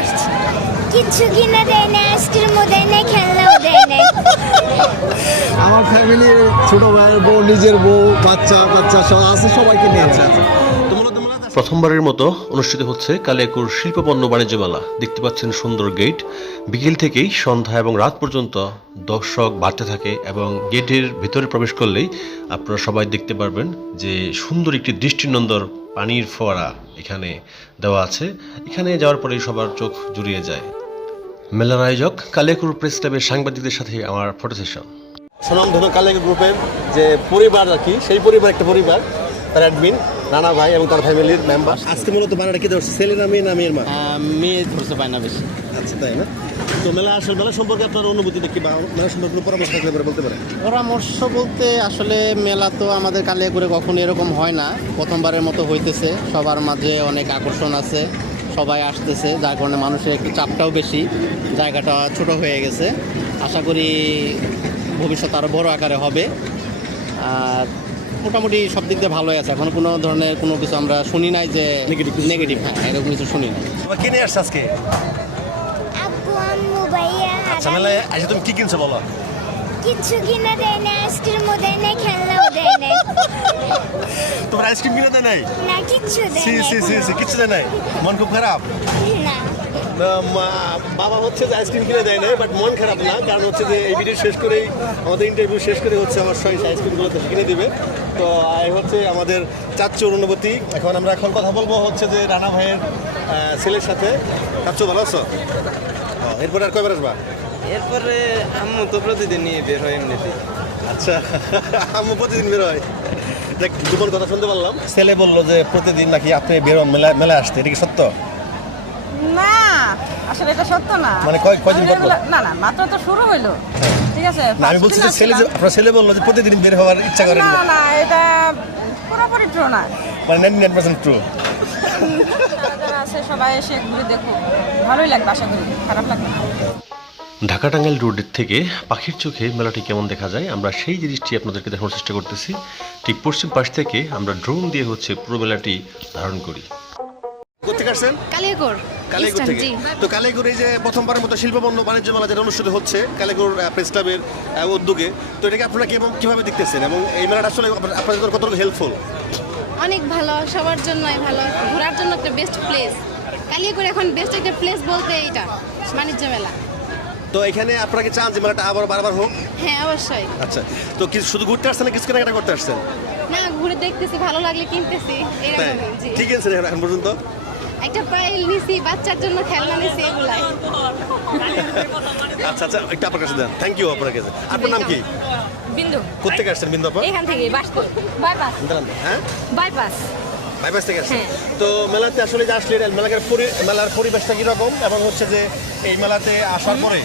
আসছি। কিছু কিনে দেয় না আইসক্রিমও দেয় না খেলনাও দেয় না। আমার ফ্যামিলির ছোট ভাইয়ের বউ নিজের বউ বাচ্চা বাচ্চা সব আছে সবাইকে নিয়ে আছে মূলত প্রথমবারের মতো অনুষ্ঠিত হচ্ছে কালিয়াকুর শিল্প পণ্য বাণিজ্য মেলা। দেখতে পাচ্ছেন সুন্দর গেট। বিকেল থেকেই সন্ধ্যা এবং রাত পর্যন্ত দর্শক বাড়তে থাকে এবং গেটের ভেতরে প্রবেশ করলেই আপনারা সবাই দেখতে পারবেন যে সুন্দর একটি দৃষ্টিনন্দর পানির ফোয়ারা এখানে দেওয়া আছে। এখানে যাওয়ার পরেই সবার চোখ জুড়িয়ে যায়। মেলার আয়োজক কালিয়াকুর প্রেস ক্লাবের সাংবাদিকদের সাথে আমার ফটো সেশন। সুনামধন্য কালেগ গ্রুপের যে পরিবার আর কি, সেই পরিবার একটা পরিবার, তার অ্যাডমিন নানা ভাই এবং তার ফ্যামিলির মেম্বার আজকে মূলত বানাটা কি ধরছে? ছেলে না মেয়ে না মেয়ের মা? মেয়ে ধরতে পায় না বেশি। আচ্ছা তাই না? তো মেলা আসলে মেলা সম্পর্কে আপনার অনুভূতিটা কি বা মেলা সম্পর্কে পরামর্শ থাকলে বলতে পারেন। পরামর্শ বলতে আসলে মেলা তো আমাদের কালিয়াকুরে কখনো এরকম হয় না। প্রথমবারের মতো হইতেছে। সবার মাঝে অনেক আকর্ষণ আছে। সবাই আসতেছে যার কারণে মানুষের একটু চাপটাও বেশি। জায়গাটা ছোট হয়ে গেছে। আশা করি ভবিষ্যৎ আরও বড় আকারে হবে। আর মোটামুটি সব দিক দিয়ে ভালোই আছে। এখন কোনো ধরনের কোনো কিছু আমরা শুনি নাই যে নেগেটিভ হ্যাঁ এরকম কিছু শুনি নাই। তোমার কিনে আসছে আজকে? আব্বু আম্মু ভাইয়া আচ্ছা মেলায় আজকে তুমি কি কিনছো বলো? কিচ্ছু কিনে দেয় না আইসক্রিমও দেয় না খেলনাও দেয় না তোমার আইসক্রিম কিনে দেয় নাই? না কিচ্ছু দেয় সি না সি সি কিচ্ছু দেয় নাই? মন খুব খারাপ? বাবা হচ্ছে যে আইসক্রিম কিনে দেয় না বাট মন খারাপ না কারণ হচ্ছে যে এই ভিডিও শেষ করেই আমাদের ইন্টারভিউ শেষ করে হচ্ছে আমার সবাই আইসক্রিমগুলো তো কিনে দেবে। তো এই হচ্ছে আমাদের চাচ্চুর অনুভূতি এখন আমরা এখন কথা বলব হচ্ছে যে রানা ভাইয়ের ছেলের সাথে। চাচ্চু ভালো আছো? এরপর আর কয়বার আসবা? এরপরে আম্মু তো প্রতিদিন নিয়ে বের হয় এমনিতে। আচ্ছা আম্মু প্রতিদিন বের হয়? দেখ দুপুর কথা শুনতে পারলাম। ছেলে বলল যে প্রতিদিন নাকি আপনি বেরোন মেলা মেলা আসতে এটা কি সত্য? না আসলে এটা সত্য না। মানে কয়- কয়দিন? না না মাত্র তো শুরু হইল। ঠিক আছে না আমি বলছি যে ছেলে যে আপনার ছেলে বলল যে প্রতিদিন বের হওয়ার ইচ্ছা করেন না না। এটা পুরোপুরি ট্রু না। মানে নাইনটি নাইন পার্সেন্ট ট্রু আছে সবাই এসে ঘুরে দেখো ভালোই লাগবে আশা করি। খারাপ লাগবে ঢাকা টাঙ্গাইল রোড থেকে পাখির চোখে মেলাটি কেমন দেখা যায় আমরা সেই জিনিসটি আপনাদেরকে দেখানোর চেষ্টা করতেছি। ঠিক পশ্চিম পাশ থেকে আমরা ড্রোন দিয়ে হচ্ছে পুরো মেলাটি ধারণ করি। কোথেকে আসছেন? কালেগুর থেকে। তো কালেগুর এই যে প্রথমবারের মতো শিল্পপণ্য বাণিজ্য মেলা যেটা অনুষ্ঠিত হচ্ছে কালেগুর প্রেস ক্লাবের উদ্যোগে। তো এটাকে আপনারা কি এবং কীভাবে দেখতেছেন? এবং এই মেলাটা আসলে আপনাদের কতটুকু হেল্পফুল অনেক ভালো সবার জন্যই ভালো ঘোরার জন্য একটা বেস্ট প্লেস কালিয়াকোর এখন বেস্ট একটা প্লেস বলতে এইটা বাণিজ্য মেলা। তো এখানে আপনারা কি চান যে মেলাটা আবার বারবার হোক? হ্যাঁ অবশ্যই। আচ্ছা তো কি শুধু ঘুরতে আসছেন না কিছু কেনাকাটা করতে আসছেন? না ঘুরে দেখতেছি ভালো লাগলে কিনতেছি ঠিক আছে এখন পর্যন্ত। একটা পাইল নিছি বাচ্চার জন্য খেলনা নিছি এগুলাই। আচ্ছা আচ্ছা একটা আপনার কাছে দেন। থ্যাংক ইউ আপনার কাছে। আপনার নাম কি? বিন্দু। কোথেকে আসছেন বিন্দু আপা? এখান থেকে বাসপুর। বাইপাস হ্যাঁ? বাইপাস বাইপাস থেকে আসছেন হ্যাঁ। তো মেলাতে আসলে যে আসলে মেলার মেলার পরিবেশটা কীরকম এবং হচ্ছে যে এই মেলাতে আসার পরে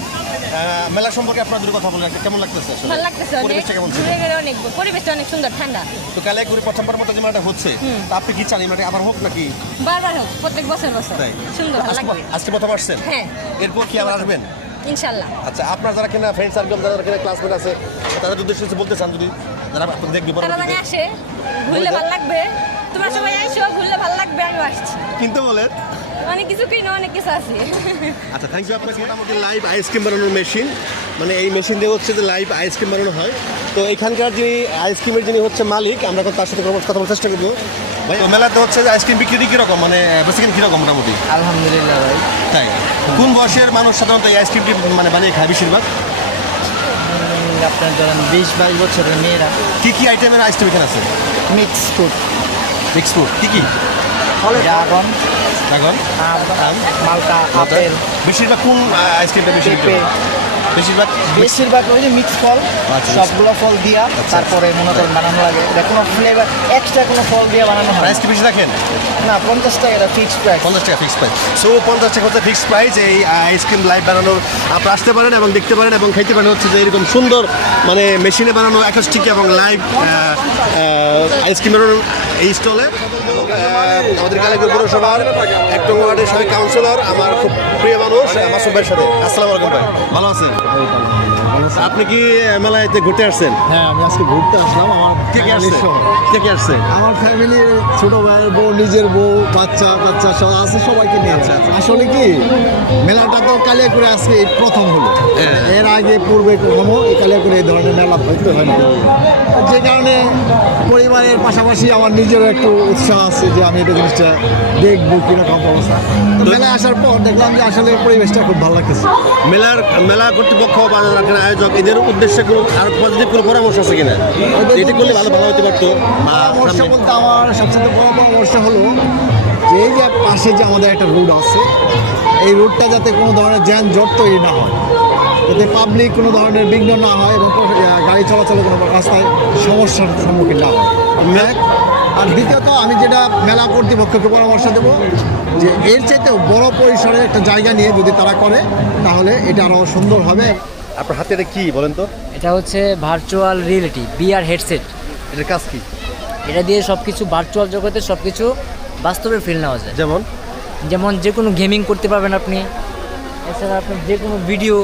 মেলা সম্পর্কে আপনার দুটো কথা বলেন কেমন লাগতেছে আসলে? ভালো লাগতেছে পরিবেশটা কেমন ছিল? ঘুরে ঘুরে অনেক পরিবেশটা অনেক সুন্দর ঠান্ডা। তো কালিয়াগুড়ি প্রথমবার মতো যে মেলাটা হচ্ছে তা আপনি কি চান এই মেলাটা আবার হোক নাকি? বারবার হোক প্রত্যেক বছর বছর। সুন্দর ভালো আজকে- লাগবে। আজকে প্রথম আসছেন? হ্যাঁ। এরপর কি আবার আসবেন? ইনশাল্লাহ। আচ্ছা আপনার যারা কিনা ফ্রেন্ড সার্কেল যারা কিনা ক্লাসমেট আছে তাদের উদ্দেশ্যে বলতে চান যদি? যারা আপনি দেখবি তারা মানে আসে ঘুরলে ভালো লাগবে। তোমরা সবাই আইসো ঘুরলে ভালো লাগবে আমি আসছি। কিন্তু বলেন অনেক কিছু কিনো অনেক কিছু আছে। আচ্ছা থ্যাংক ইউ আপনাকে। মোটামুটি লাইভ আইসক্রিম বানানোর মেশিন মানে এই মেশিন দিয়ে হচ্ছে যে লাইভ আইসক্রিম বানানো হয়। তো এখানকার যিনি আইসক্রিমের যিনি হচ্ছে মালিক আমরা এখন তার সাথে কথা বলার চেষ্টা করব। ভাই মেলাতে হচ্ছে যে আইসক্রিম বিক্রি কীরকম? মানে বেসিক্যালি কীরকম মোটামুটি? আলহামদুলিল্লাহ ভাই। তাই? কোন বয়সের মানুষ সাধারণত এই আইসক্রিমটি মানে বানিয়ে খায় বেশিরভাগ? আপনার ধরেন বিশ বাইশ বছরের মেয়েরা। কী কী আইটেমের আইসক্রিম এখানে আছে? মিক্স ফুড মিক্স ফুড কী কী? ড্রাগন ড্রাগন আম মালটা আপেল। বেশিরভাগ কোন আইসক্রিমটা বেশি। বেশিরভাগ বেশিরভাগ ওই যে মিক্স ফল আচ্ছা। সবগুলো ফল দিয়া তারপরে মনে করেন বানানো লাগে। এটা কোনো ফ্লেভার এক্সট্রা কোনো ফল দিয়ে বানানো হয় প্রাইস কি বেশি রাখেন না পঞ্চাশ টাকা এটা ফিক্সড প্রাইস পঞ্চাশ টাকা ফিক্স প্রাইস সো পঞ্চাশ টাকা হচ্ছে ফিক্স প্রাইস এই আইসক্রিম লাইভ বানানোর আপনারা আসতে পারেন এবং দেখতে পারেন এবং খাইতে পারেন। হচ্ছে যে এরকম সুন্দর মানে মেশিনে বানানো অ্যাকোস্টিক এবং লাইভ আইসক্রিম বানানোর এই স্টলে আমাদের কালীপুর পৌরসভার এক নম্বর ওয়ার্ডের সাবেক কাউন্সিলর আমার খুব প্রিয় মানুষ আমার ভাইয়ের সাথে। আসসালামু আলাইকুম ভাই। ভালো আছেন? আপনি কি মেলাতে ঘুরতে আসছেন? হ্যাঁ আমি আজকে ঘুরতে আসলাম আমার কে কে family আসছে? সহ। কে কে আসছে? আমার ফ্যামিলি ছোট ভাইয়ের বউ নিজের বউ বাচ্চা বাচ্চা সব আছে সবাইকে নিয়ে। আচ্ছা, আচ্ছা। আসলে কি মেলাটা তো কালিয়াকুড়ে আজকে এই প্রথম হলো। হ্যাঁ। এর আগে পূর্বে কখনো কালিয়াকুড়ে এই ধরনের মেলা হইতে হয় না। যে কারণে পরিবারের পাশাপাশি আমার নিজেরও একটু উৎসাহ আছে যে আমি এটা জিনিসটা দেখব কীরকম অবস্থা। মেলায় আসার পর দেখলাম যে আসলে পরিবেশটা খুব ভালো লাগতেছে। মেলার মেলা কর্তৃপক্ষ বা আয়োজক এদের উদ্দেশ্যে কোনো আর পজিটিভ কোনো পরামর্শ আছে কিনা? এটা করলে ভালো ভালো হতে পারতো। পরামর্শ বলতে আমার সবচেয়ে বড় পরামর্শ হলো যে এই যে পাশে যে আমাদের একটা রোড আছে এই রোডটা যাতে কোনো ধরনের জ্যান যানজট তৈরি না হয় যাতে পাবলিক কোনো ধরনের বিঘ্ন না হয় এবং গাড়ি চলাচলে কোনো রাস্তায় সমস্যার সম্মুখীন না হয়। আর দ্বিতীয়ত আমি যেটা মেলা কর্তৃপক্ষকে পরামর্শ দেবো যে এর চাইতেও বড় পরিসরে একটা জায়গা নিয়ে যদি তারা করে তাহলে এটা আরও সুন্দর হবে। আপনার হাতে এটা কি বলেন তো? এটা হচ্ছে ভার্চুয়াল রিয়েলিটি বিআর হেডসেট এটার কাজ কি? এটা দিয়ে সব কিছু ভার্চুয়াল জগতে সব কিছু বাস্তবে ফিল নেওয়া যায়। যেমন? যেমন যে কোনো গেমিং করতে পারবেন আপনি। এছাড়া আপনার যে কোনো ভিডিও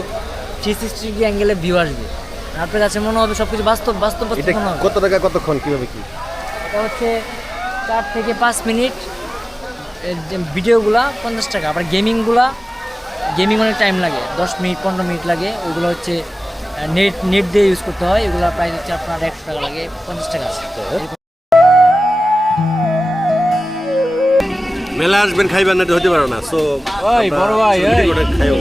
থ্রি সিক্সটি অ্যাঙ্গেলে ভিউ আসবে। আপনার কাছে মনে হবে সব কিছু বাস্তব বাস্তব বাস্তব মনে হবে। কত টাকা কতক্ষণ কীভাবে কি? এটা হচ্ছে চার থেকে পাঁচ মিনিট যে ভিডিওগুলা পঞ্চাশ টাকা। আবার গেমিংগুলা গেমিং অনেক টাইম লাগে দশ মিনিট পনেরো মিনিট লাগে। ওগুলো হচ্ছে নেট নেট দিয়ে ইউজ করতে হয়। এগুলো প্রাইস হচ্ছে আপনার একশো টাকা লাগে পঞ্চাশ টাকা আছে। মেলা আসবেন খাইবেন না হতে পারে না। সো ওই, বড় ভাই। খাইও।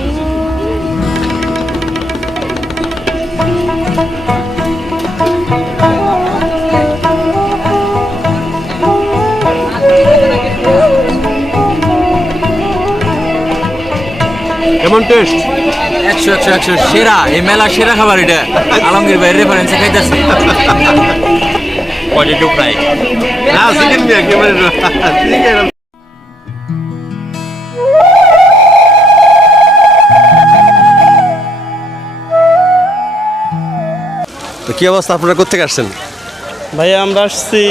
কেমন টেস্ট একশো একশো একশো সেরা। এই মেলা সেরা খাবার এটা। আলমগীর ভাই রেফারেন্সে খাইতেছে। পজিটিভ প্রাইস না চিকেন দিয়ে একেবারে চিকেন তো কি অবস্থা? আপনারা কোথেকে আসছেন? ভাইয়া আমরা আসছি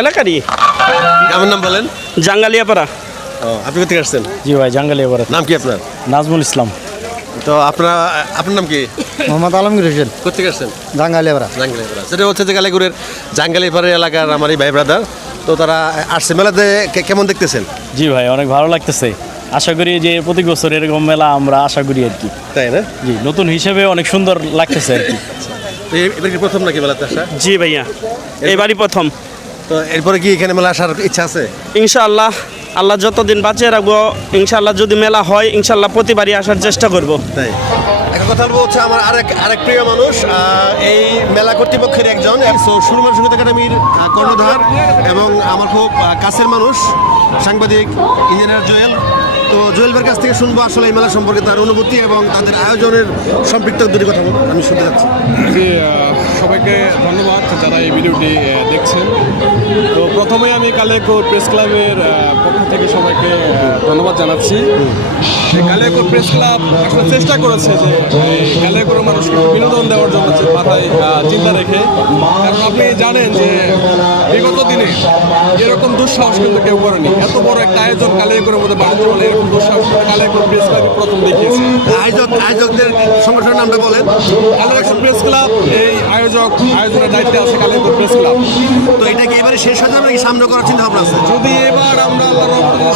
এলাকারই। আমার নাম বলেন? জাঙ্গালিয়াপাড়া। আপনি কোথেকে আসছেন? জি ভাই জাঙ্গালিয়াপাড়া নাম কি আপনার? নাজমুল ইসলাম। তো আপনারা আপনার নাম কি? মোহাম্মদ আলমগীর হোসেন। কোথেকে আসছেন? জাঙ্গালিয়াবরা জাঙ্গালিপাড়া সেটা হচ্ছে যে গালিগুড়ের জাঙ্গালিপাড়া এলাকার আমার এই ভাই ব্রাদার তো তারা আসছে। মেলাতে কেমন দেখতেছেন? জি ভাই অনেক ভালো লাগতেছে। আশা করি যে প্রতি বছর এরকম মেলা আমরা আশা করি আর কি। তাই না? জি নতুন হিসেবে অনেক সুন্দর লাগতেছে আর কি। এই- কি প্রথম নাকি মেলাতে আসা? জি ভাইয়া এবারই প্রথম। তো এরপরে কি এখানে মেলা আসার ইচ্ছা আছে? ইনশাআল্লাহ আল্লাহ যতদিন বাঁচিয়ে রাখব ইনশাআল্লাহ যদি মেলা হয় ইনশাআল্লাহ প্রতিবারই আসার চেষ্টা করব। তাই। একটা কথা বলব হচ্ছে আমার আরেক আরেক প্রিয় মানুষ এই মেলা কর্তৃপক্ষের একজন সো সুরমান সংগীত একাডেমির কর্ণধার এবং আমার খুব কাছের মানুষ সাংবাদিক ইঞ্জিনিয়ার জয়েল। তো জুয়েল কাছ থেকে শুনব আসলে এই মেলা সম্পর্কে তার অনুভূতি এবং তাদের আয়োজনের সম্পৃক্ত দুটি কথা আমি শুনতে যাচ্ছি। যারা এই ভিডিওটি দেখছেন। তো প্রথমে আমি কালেকোর প্রেস ক্লাবের পক্ষ থেকে সবাইকে ধন্যবাদ জানাচ্ছি। কালেকো প্রেস ক্লাব আসলে চেষ্টা করেছে যে কালেকোর মানুষকে বিনোদন দেওয়ার জন্য মাথায় চিন্তা রেখে। কারণ আপনি জানেন যে বিগত দিনে এরকম দুঃসাহস কিন্তু কেউ করেনি। এত বড় একটা আয়োজন কালিয়াকোটের মধ্যে বাণিজ্য মেলা এরকম দুঃসাহস কিন্তু কালিয়াকোট প্রেস ক্লাবই প্রথম দেখিয়েছে। আয়োজক আয়োজকদের সংগঠনের নামটা বলেন। কালিয়াকোট প্রেস ক্লাব এই আয়োজক আয়োজনের দায়িত্বে আছে কালিয়াকোট প্রেস ক্লাব তো এটা কি এবারে শেষ হয়ে যাবে নাকি সামনে করার চিন্তা ভাবনা আছে? যদি এবার আমরা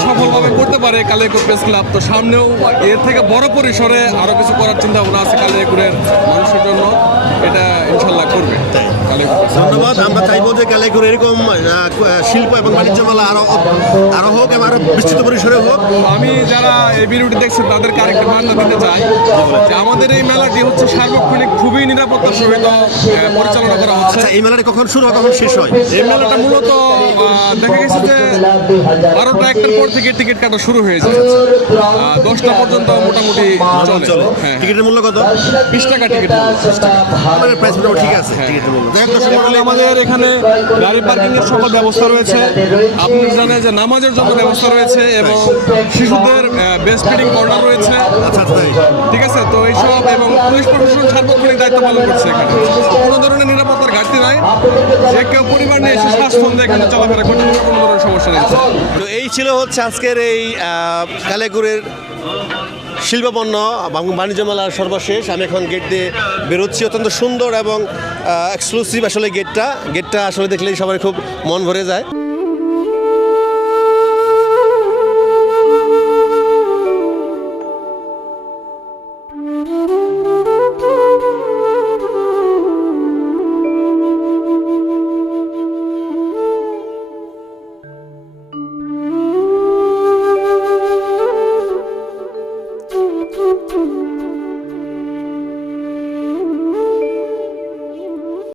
সফলভাবে করতে পারে কালিয়াকোট প্রেস ক্লাব তো সামনেও এর থেকে বড় পরিসরে আরও কিছু করার চিন্তা ভাবনা আছে কালিয়াকুড়ের মানুষের জন্য। এটা ধন্যবাদ আমরা চাইব যে কালেকুর এরকম শিল্প এবং বাণিজ্য মেলা আরও আরও হোক এবং আরও বিস্তৃত পরিসরে হোক। আমি যারা এই ভিডিওটি দেখছেন তাদেরকে আরেকটা বার্তা দিতে চাই যে আমাদের এই মেলাটি হচ্ছে সার্বক্ষণিক খুবই নিরাপত্তার সহিত পরিচালনা করা হচ্ছে। আচ্ছা এই মেলাটি কখন শুরু হয় কখন শেষ হয়? এই মেলাটা মূলত দেখা গেছে যে বারোটা একটার পর থেকে টিকিট কাটা শুরু হয়ে যায় দশটা পর্যন্ত মোটামুটি চলে। চলে। হ্যাঁ টিকিটের মূল্য কত? বিশ টাকা টিকিট প্রাইস মোটামুটি ঠিক আছে টিকিটের মূল্য। আমাদের এখানে গাড়ি পার্কিং এর সকল ব্যবস্থা রয়েছে। আপনি জানেন যে নামাজের জন্য ব্যবস্থা রয়েছে এবং শিশুদের বেস্ট ফিডিং কর্নার রয়েছে। আচ্ছা আচ্ছা ঠিক আছে? তো এইসব এবং পুলিশ প্রশাসন সার্বক্ষণিক দায়িত্ব পালন করছে এখানে। কোনো ধরনের নিরাপত্তার ঘাটতি নাই। যে কেউ পরিবার নিয়ে এসে স্বাচ্ছন্দ্যে এখানে চলাফেরা করতে কোনো ধরনের সমস্যা নেই। তো এই ছিল হচ্ছে আজকের এই কালেগুড়ের শিল্পপণ্য বাণিজ্য মেলার সর্বশেষ। আমি এখন গেট দিয়ে বেরোচ্ছি। অত্যন্ত সুন্দর এবং এক্সক্লুসিভ আসলে গেটটা গেটটা আসলে দেখলেই সবার খুব মন ভরে যায়।